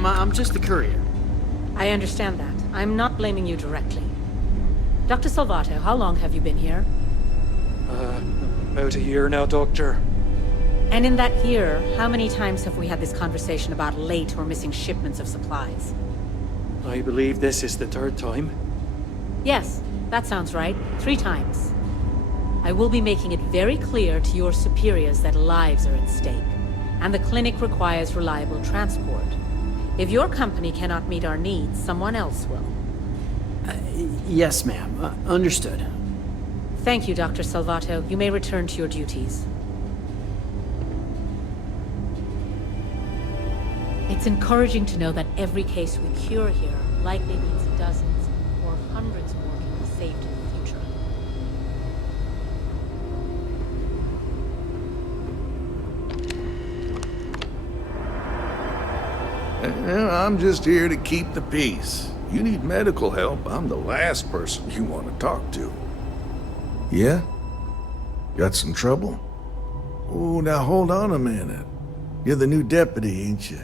ma'am, I'm just a courier. I understand that. I'm not blaming you directly. Dr. Salvato, how long have you been here? About a year now, Doctor. And in that year, how many times have we had this conversation about late or missing shipments of supplies? I believe this is the third time. Yes, that sounds right. 3 times. I will be making it very clear to your superiors that lives are at stake, and the clinic requires reliable transport. If your company cannot meet our needs, someone else will. Yes, ma'am. Understood. Thank you, Dr. Salvato. You may return to your duties. It's encouraging to know that every case we cure here likely means dozens or hundreds more can be saved in the future. I'm just here to keep the peace. You need medical help, I'm the last person you want to talk to. Yeah? Got some trouble? Oh, now hold on a minute. You're the new deputy, ain't you?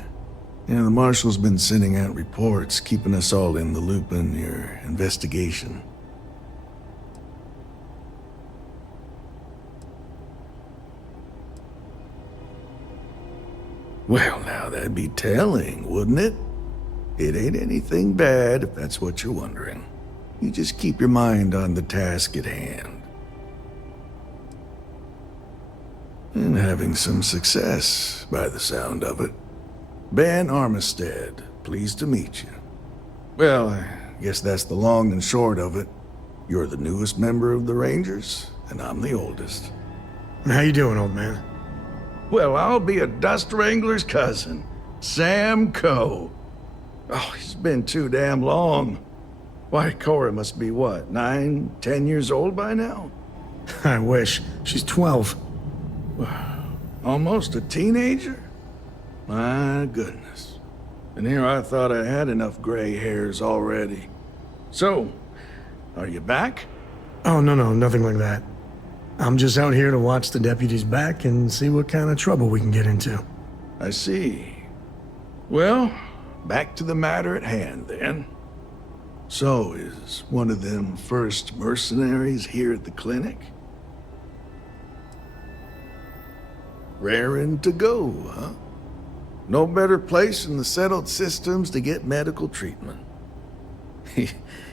Yeah, the marshal's been sending out reports, keeping us all in the loop in your investigation. Well, now that'd be telling, wouldn't it? It ain't anything bad, if that's what you're wondering. You just keep your mind on the task at hand. And having some success, by the sound of it. Ben Armistead, pleased to meet you. Well, I guess that's the long and short of it. You're the newest member of the Rangers, and I'm the oldest. How you doing, old man? Well, I'll be a dust wrangler's cousin, Sam Coe. Oh, it's been too damn long. Why, Cora must be what, 9, 10 years old by now? I wish. She's 12. Almost a teenager? My goodness. And here I thought I had enough gray hairs already. So, are you back? Oh, no, nothing like that. I'm just out here to watch the deputies back and see what kind of trouble we can get into. I see. Well, back to the matter at hand, then. So, is one of them first mercenaries here at the clinic? Raring to go, huh? No better place in the settled systems to get medical treatment.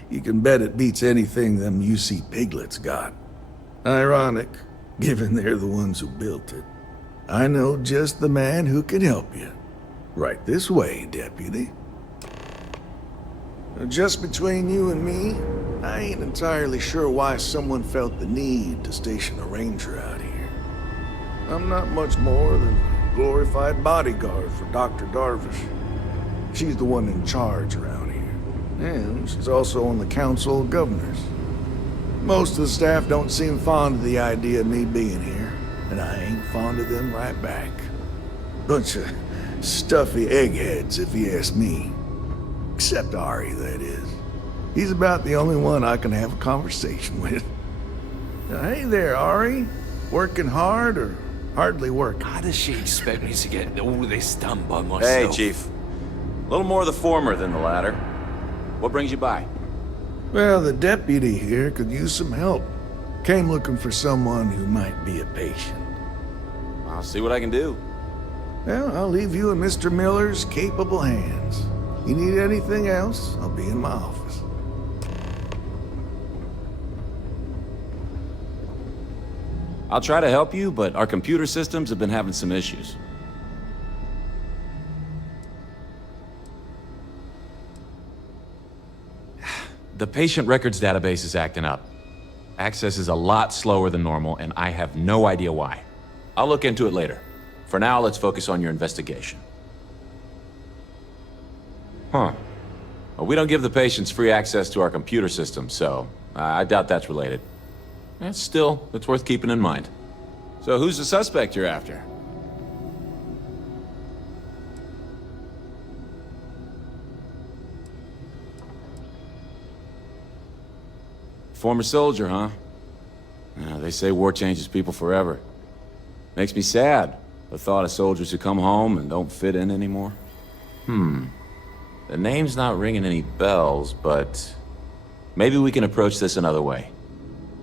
You can bet it beats anything them UC piglets got. Ironic, given they're the ones who built it. I know just the man who can help you. Right this way, deputy. Just between you and me, I ain't entirely sure why someone felt the need to station a ranger out here. I'm not much more than a glorified bodyguard for Dr. Darvish. She's the one in charge around here, and she's also on the Council of Governors. Most of the staff don't seem fond of the idea of me being here, and I ain't fond of them right back. Bunch of stuffy eggheads, if you ask me. Except Ari, that is. He's about the only one I can have a conversation with. Hey there, Ari. Working hard or hardly working? How does she expect me to get all this done by myself? Hey, Chief. A little more the former than the latter. What brings you by? Well, the deputy here could use some help. Came looking for someone who might be a patient. I'll see what I can do. Well, I'll leave you in Mr. Miller's capable hands. You need anything else, I'll be in my office. I'll try to help you, but our computer systems have been having some issues. The patient records database is acting up. Access is a lot slower than normal, and I have no idea why. I'll look into it later. For now, let's focus on your investigation. Huh. Well, we don't give the patients free access to our computer system, so I doubt that's related. Still, it's worth keeping in mind. So who's the suspect you're after? Former soldier, huh? They say war changes people forever. Makes me sad, the thought of soldiers who come home and don't fit in anymore. The name's not ringing any bells, but maybe we can approach this another way.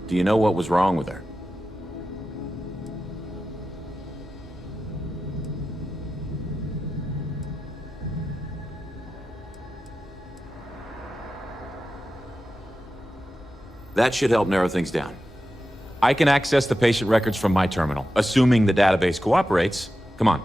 Do you know what was wrong with her? That should help narrow things down. I can access the patient records from my terminal, assuming the database cooperates. Come on.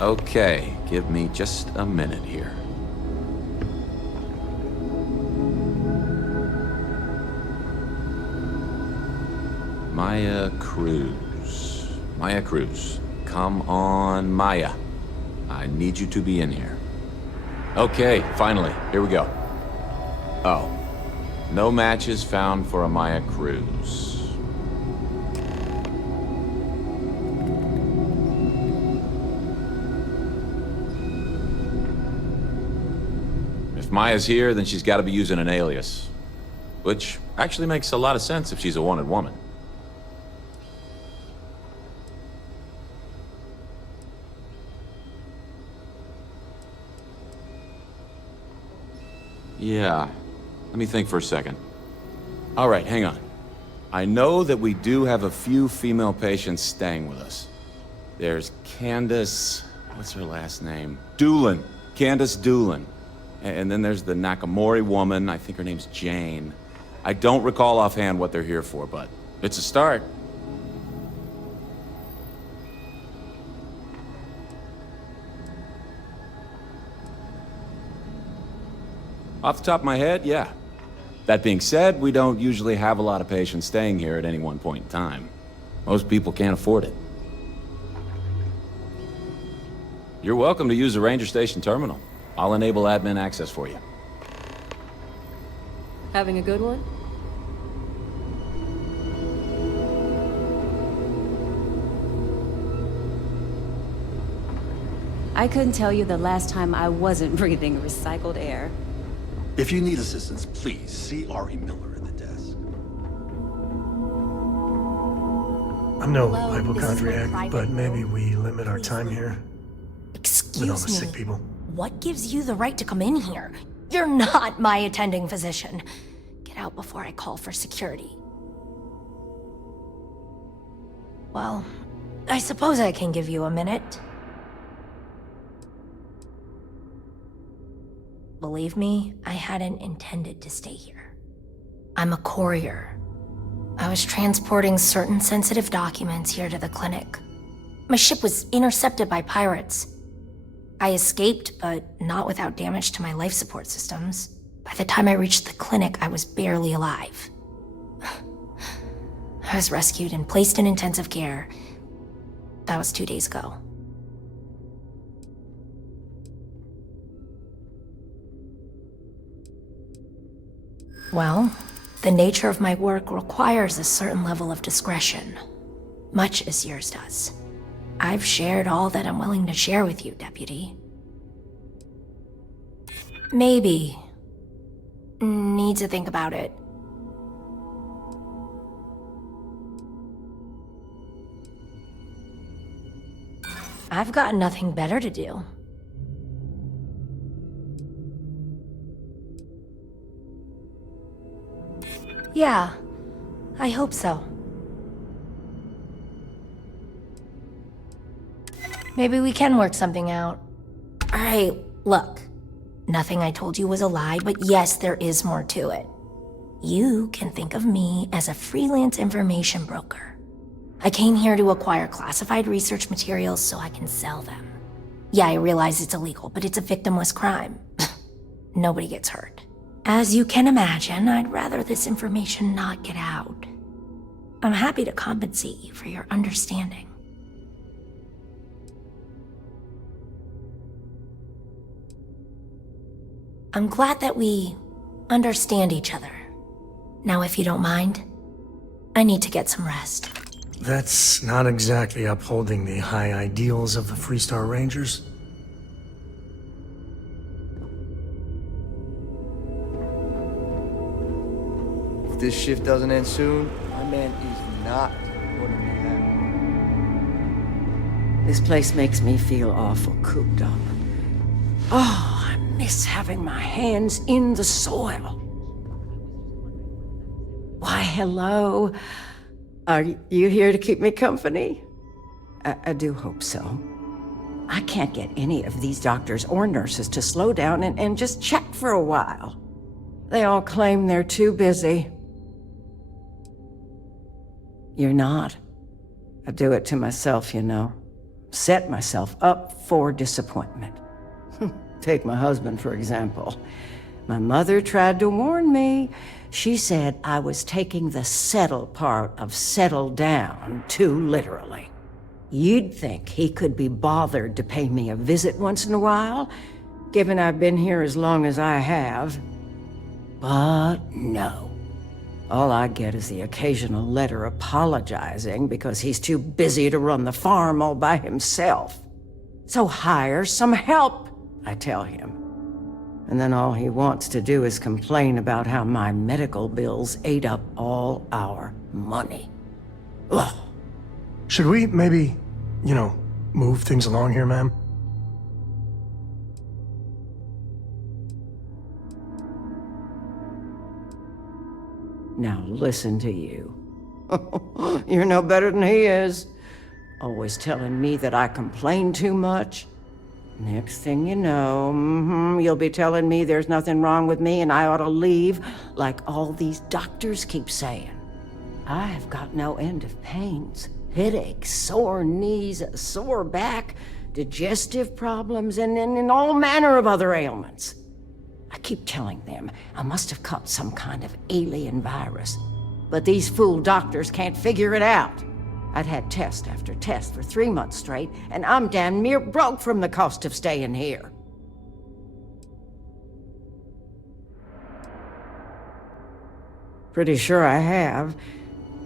Okay, give me just a minute here. Maya Cruz. Come on, Maya. I need you to be in here. Okay, finally. Here we go. Oh. No matches found for a Maya Cruz. If Maya's here, then she's got to be using an alias. Which actually makes a lot of sense if she's a wanted woman. Yeah, let me think for a second. All right, hang on. I know that we do have a few female patients staying with us. There's Candice, what's her last name? Doolin, Candice Doolin. And then there's the Nakamori woman, I think her name's Jane. I don't recall offhand what they're here for, but it's a start. Off the top of my head, yeah. That being said, we don't usually have a lot of patients staying here at any one point in time. Most people can't afford it. You're welcome to use the Ranger Station terminal. I'll enable admin access for you. Having a good one? I couldn't tell you the last time I wasn't breathing recycled air. If you need assistance, please see Ari Miller at the desk. I'm no Hello, this is my hypochondriac, private but maybe room. we limit our Please time leave. here with all the Excuse me. sick people. What gives you the right to come in here? You're not my attending physician. Get out before I call for security. Well, I suppose I can give you a minute. Believe me, I hadn't intended to stay here. I'm a courier. I was transporting certain sensitive documents here to the clinic. My ship was intercepted by pirates. I escaped, but not without damage to my life support systems. By the time I reached the clinic, I was barely alive. I was rescued and placed in intensive care. That was 2 days ago. Well, the nature of my work requires a certain level of discretion, much as yours does. I've shared all that I'm willing to share with you, Deputy. Maybe. Need to think about it. I've got nothing better to do. Yeah, I hope so. Maybe we can work something out. Alright, look. Nothing I told you was a lie, but yes, there is more to it. You can think of me as a freelance information broker. I came here to acquire classified research materials so I can sell them. Yeah, I realize it's illegal, but it's a victimless crime. Nobody gets hurt. As you can imagine, I'd rather this information not get out. I'm happy to compensate you for your understanding. I'm glad that we understand each other. Now, if you don't mind, I need to get some rest. That's not exactly upholding the high ideals of the Freestar Rangers. this shift doesn't end soon, my man is not going to be happy. This place makes me feel awful cooped up. Oh, I miss having my hands in the soil. Why, hello. Are you here to keep me company? I do hope so. I can't get any of these doctors or nurses to slow down and just chat for a while. They all claim they're too busy. You're not. I do it to myself, you know. Set myself up for disappointment. Take my husband, for example. My mother tried to warn me. She said I was taking the settle part of settle down too literally. You'd think he could be bothered to pay me a visit once in a while, given I've been here as long as I have. But no. All I get is the occasional letter apologizing because he's too busy to run the farm all by himself. So hire some help, I tell him. And then all he wants to do is complain about how my medical bills ate up all our money. Ugh. Should we maybe, move things along here, ma'am? Now listen to you. You're no better than he is. Always telling me that I complain too much. Next thing you know, you'll be telling me there's nothing wrong with me and I ought to leave, like all these doctors keep saying. I have got no end of pains. Headaches, sore knees, a sore back, digestive problems, and all manner of other ailments. I keep telling them I must have caught some kind of alien virus, but these fool doctors can't figure it out. I'd had test after test for 3 months straight, and I'm damn near broke from the cost of staying here. Pretty sure I have,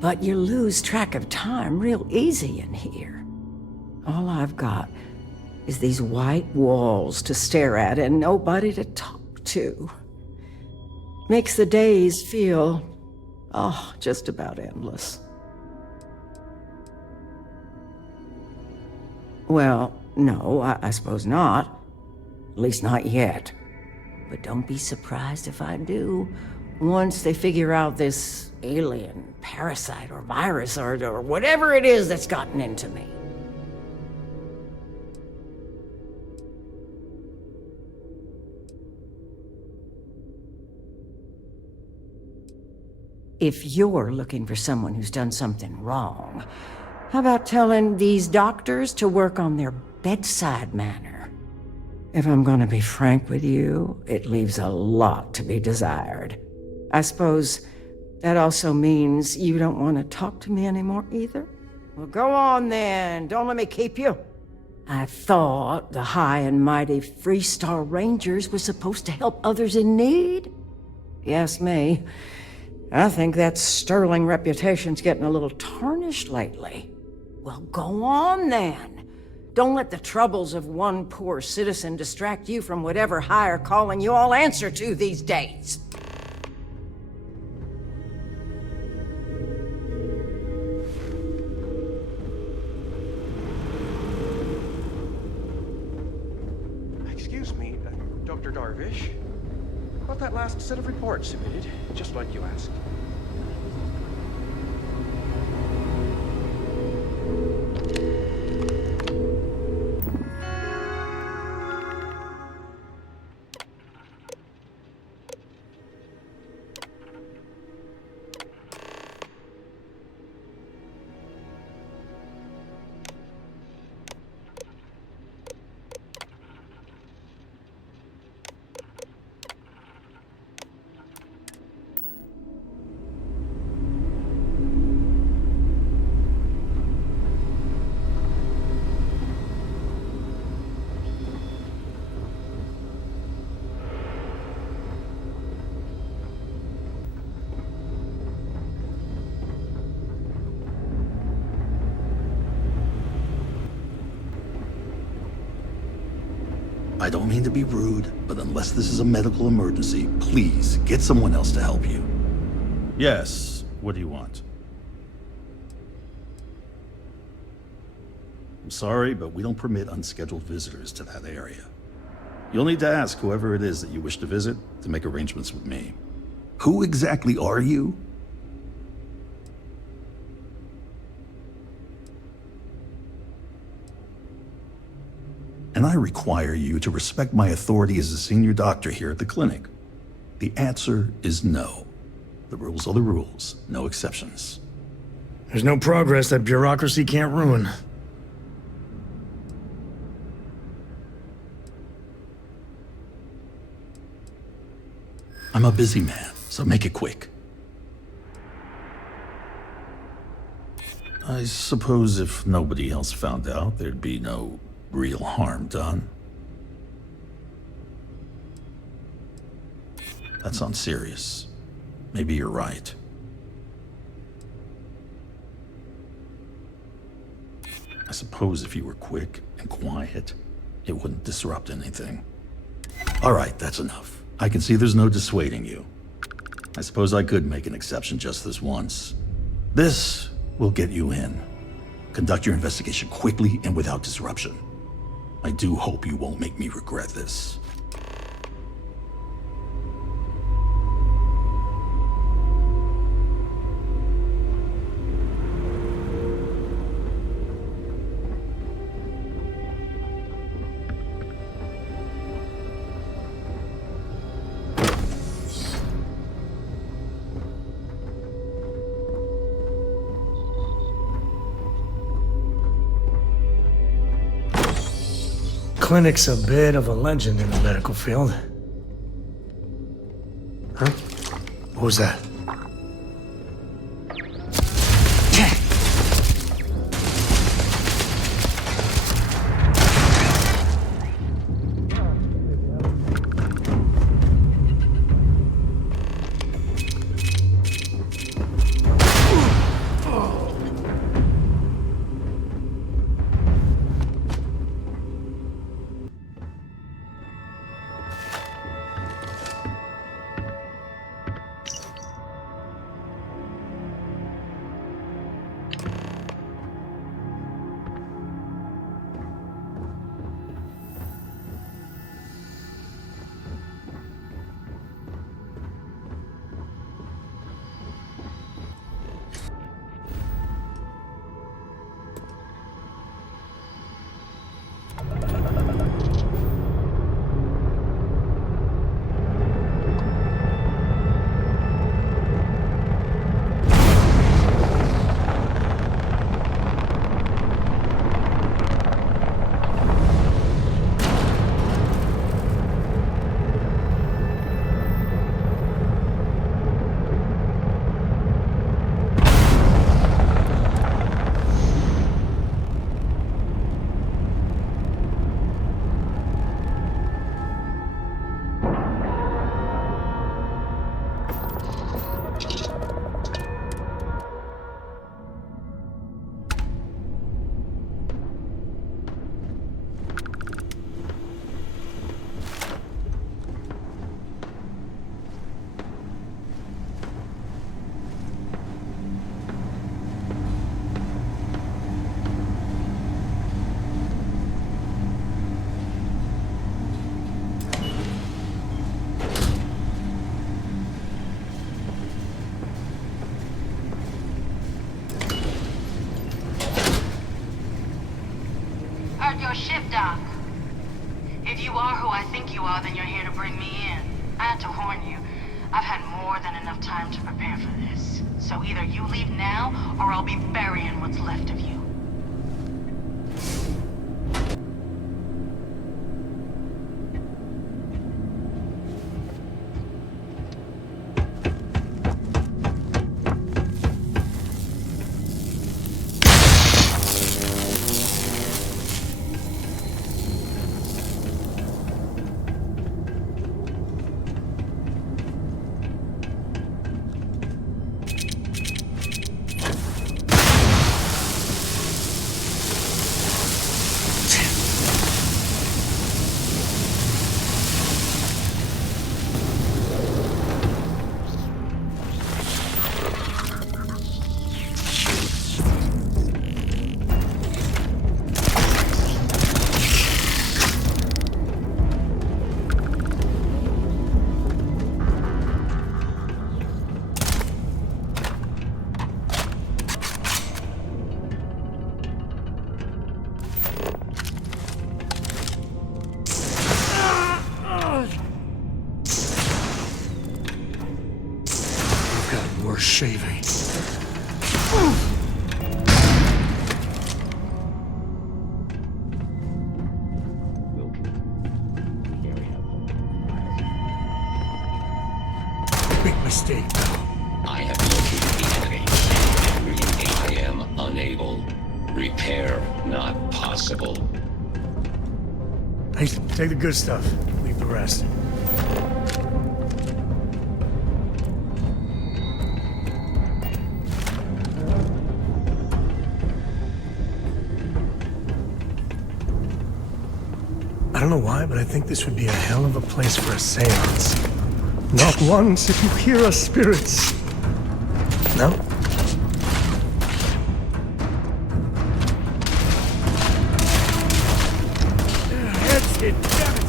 but you lose track of time real easy in here. All I've got is these white walls to stare at and nobody to talk to. Makes the days feel, just about endless. Well, no, I suppose not. At least not yet. But don't be surprised if I do. Once they figure out this alien, parasite, or virus, or whatever it is that's gotten into me. If you're looking for someone who's done something wrong, how about telling these doctors to work on their bedside manner? If I'm gonna be frank with you, it leaves a lot to be desired. I suppose that also means you don't want to talk to me anymore either? Well, go on then. Don't let me keep you. I thought the high and mighty Freestar Rangers were supposed to help others in need. Yes, me. I think that sterling reputation's getting a little tarnished lately. Well, go on then. Don't let the troubles of one poor citizen distract you from whatever higher calling you all answer to these days. Excuse me, Dr. Darvish. About that last set of reports submitted, just like you asked. I don't mean to be rude, but unless this is a medical emergency, please get someone else to help you. Yes, what do you want? I'm sorry, but we don't permit unscheduled visitors to that area. You'll need to ask whoever it is that you wish to visit to make arrangements with me. Who exactly are you? And I require you to respect my authority as a senior doctor here at the clinic. The answer is no. The rules are the rules, no exceptions. There's no progress that bureaucracy can't ruin. I'm a busy man, so make it quick. I suppose if nobody else found out, there'd be no real harm done. That sounds serious. Maybe you're right. I suppose if you were quick and quiet, it wouldn't disrupt anything. All right, that's enough. I can see there's no dissuading you. I suppose I could make an exception just this once. This will get you in. Conduct your investigation quickly and without disruption. I do hope you won't make me regret this. Clinic's a bit of a legend in the medical field. Huh? What was that? Your ship, Doc. If you are who I think you are, then you're here to bring me in. I had to warn you. I've had more than enough time to prepare for this. So either you leave now, or I'll be burying what's left of you. worth shaving. Big mistake, though. I have located the enemy. I am unable. Repair not possible. Hey, take the good stuff. Leave the rest. I don't know why, but I think this would be a hell of a place for a seance. Knock once if you hear us, spirits. No? That's it, damn it!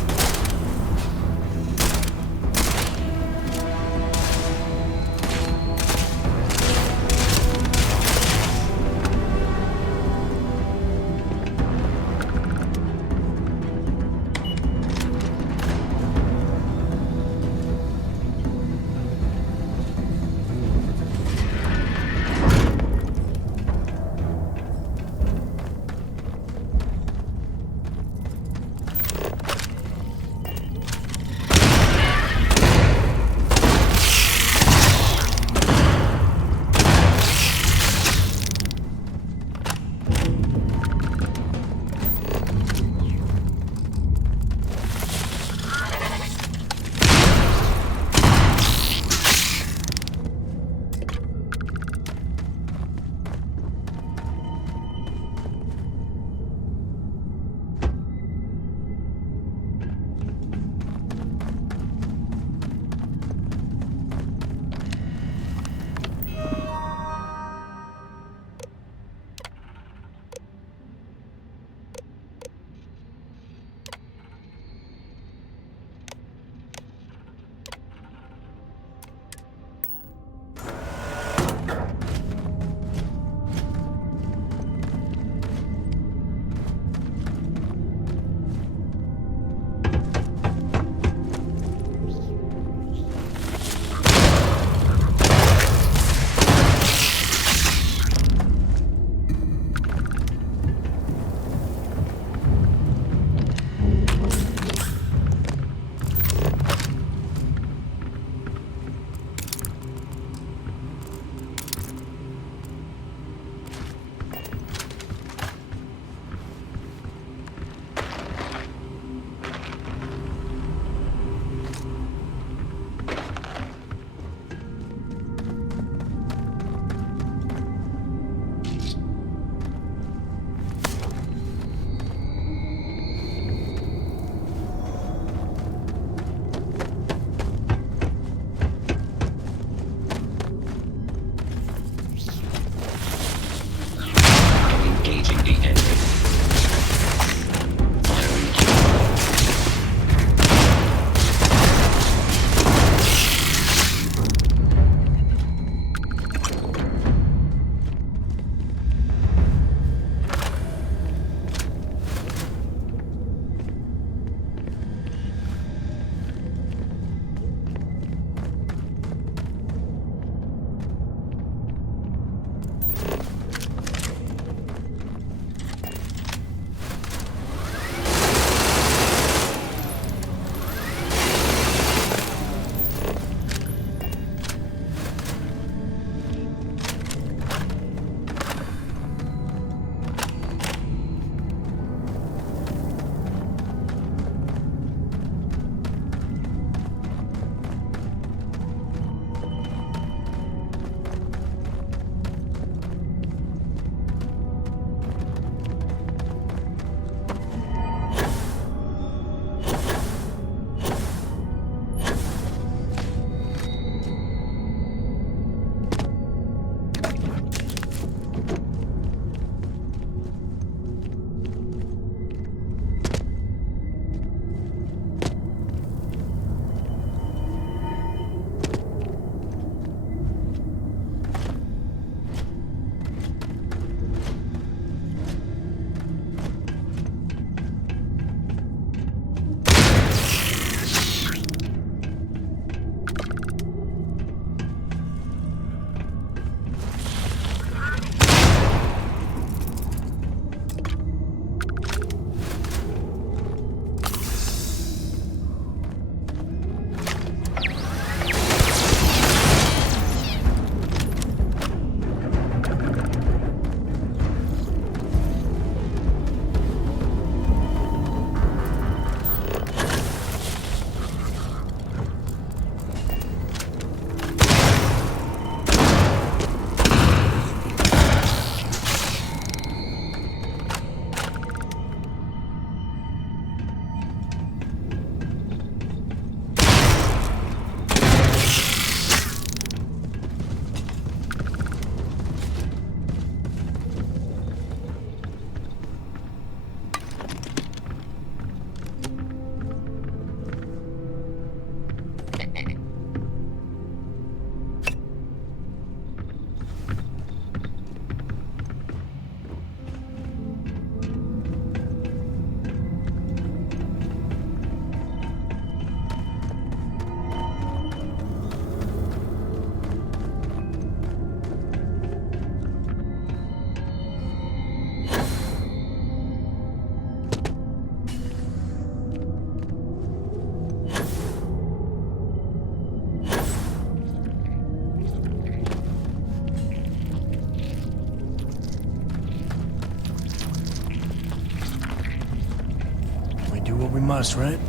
We must, right?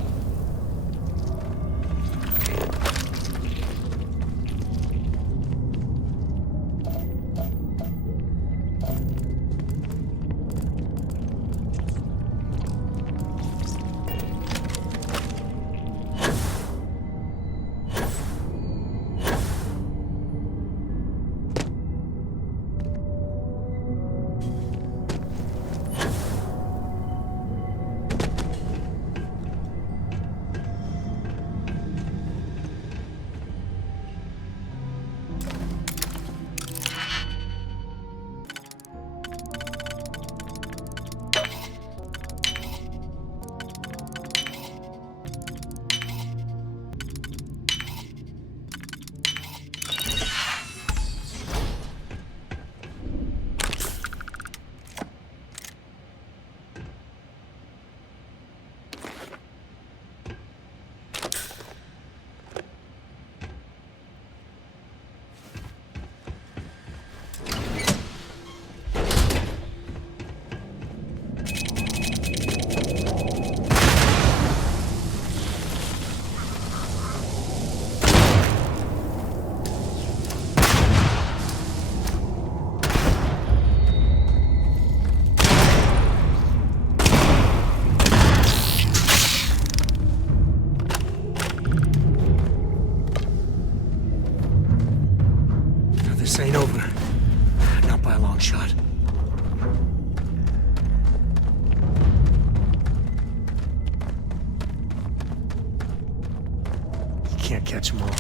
This ain't over. Not by a long shot. You can't catch them all.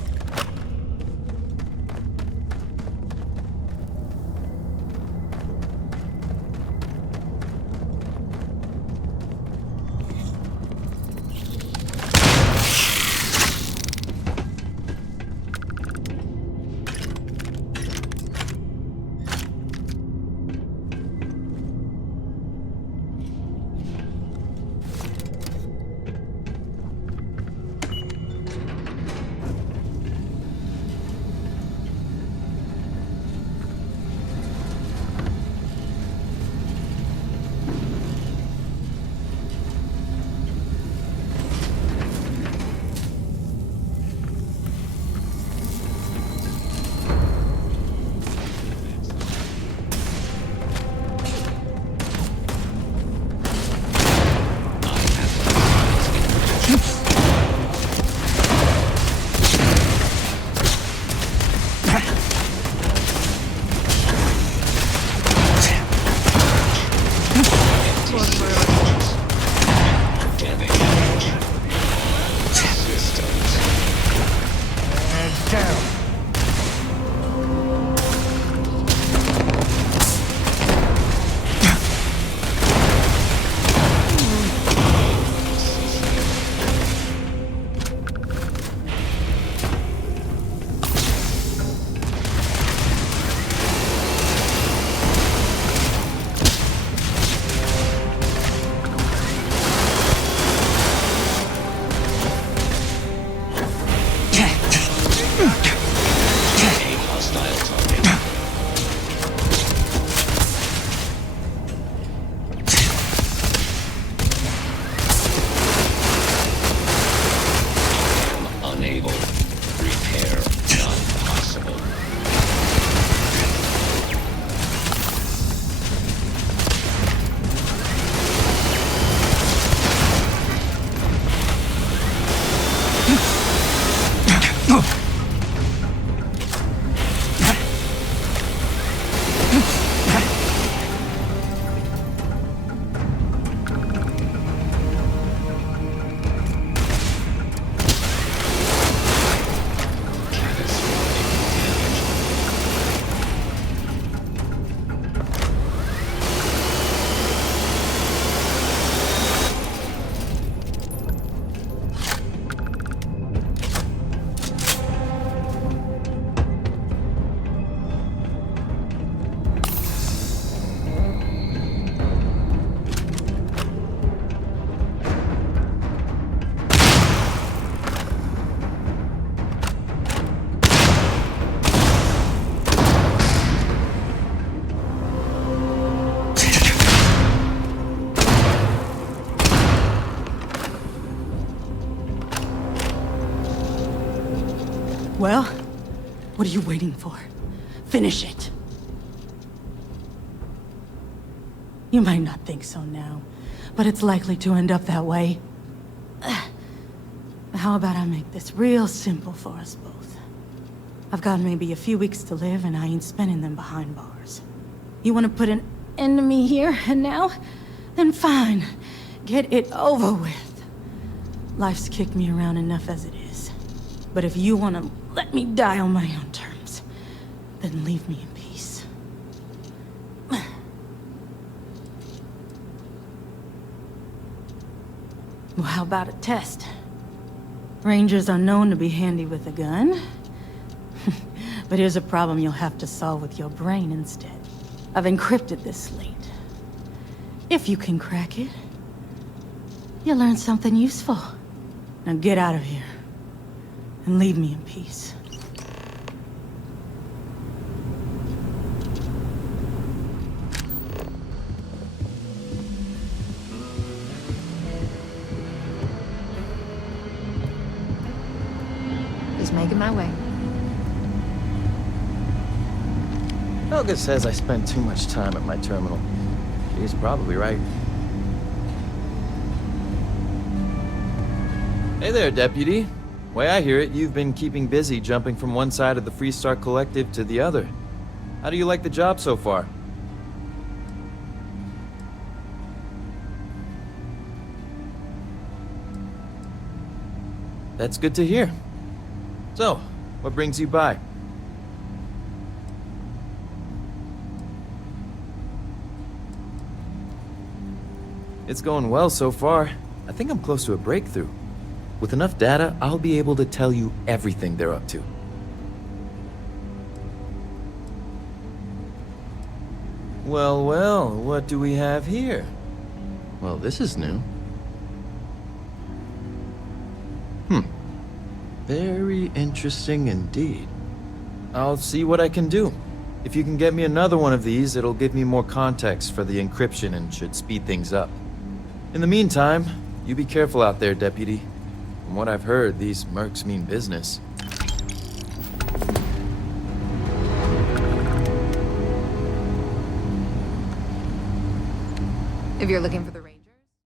Well, what are you waiting for? Finish it. You might not think so now, but it's likely to end up that way. How about I make this real simple for us both? I've got maybe a few weeks to live, and I ain't spending them behind bars. You want to put an end to me here and now? Then fine. Get it over with. Life's kicked me around enough as it is. But if you want to let me die on my own terms, then leave me in peace. Well, how about a test? Rangers are known to be handy with a gun. But here's a problem you'll have to solve with your brain instead. I've encrypted this slate. If you can crack it, you'll learn something useful. Now get out of here, and leave me in peace. Just making my way. Helga says I spend too much time at my terminal. She's probably right. Hey there, Deputy. Way I hear it, you've been keeping busy jumping from one side of the Freestar Collective to the other. How do you like the job so far? That's good to hear. So, what brings you by? It's going well so far. I think I'm close to a breakthrough. With enough data, I'll be able to tell you everything they're up to. Well, well, what do we have here? Well, this is new. Very interesting indeed. I'll see what I can do. If you can get me another one of these, it'll give me more context for the encryption and should speed things up. In the meantime, you be careful out there, Deputy. From what I've heard, these mercs mean business. If you're looking for the